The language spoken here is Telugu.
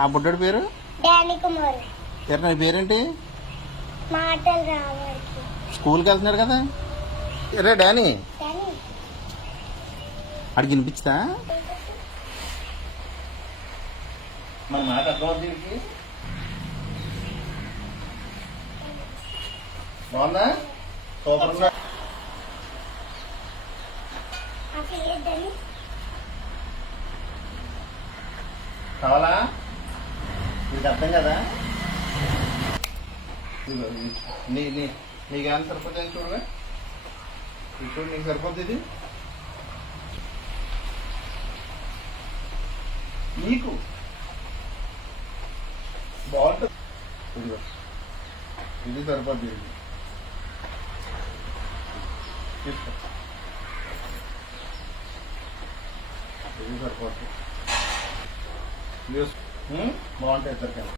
ఆ బుడ్డోడి పేరు డానీ కుమార్. నీ పేరేంటి? మాటలు రావడానికి స్కూల్కి వెళ్తున్నాడు కదా. ఎరే డానీ, అడిగి వినిపించుతా మన మాట అర్థమవుతుంది. దీనికి బాగుందా? సూపర్. కావాలా? నీకు అర్థం కదా? నీకేమైనా సరిపోతుంది చూడగా. ఇప్పుడు నీకు సరిపోతుంది ఇది. నీకు బాగుంటుంది. ఇది సరిపోతుంది. ఇది సరిపోతుంది. బాగుంటాయి ఇద్దరికైనా.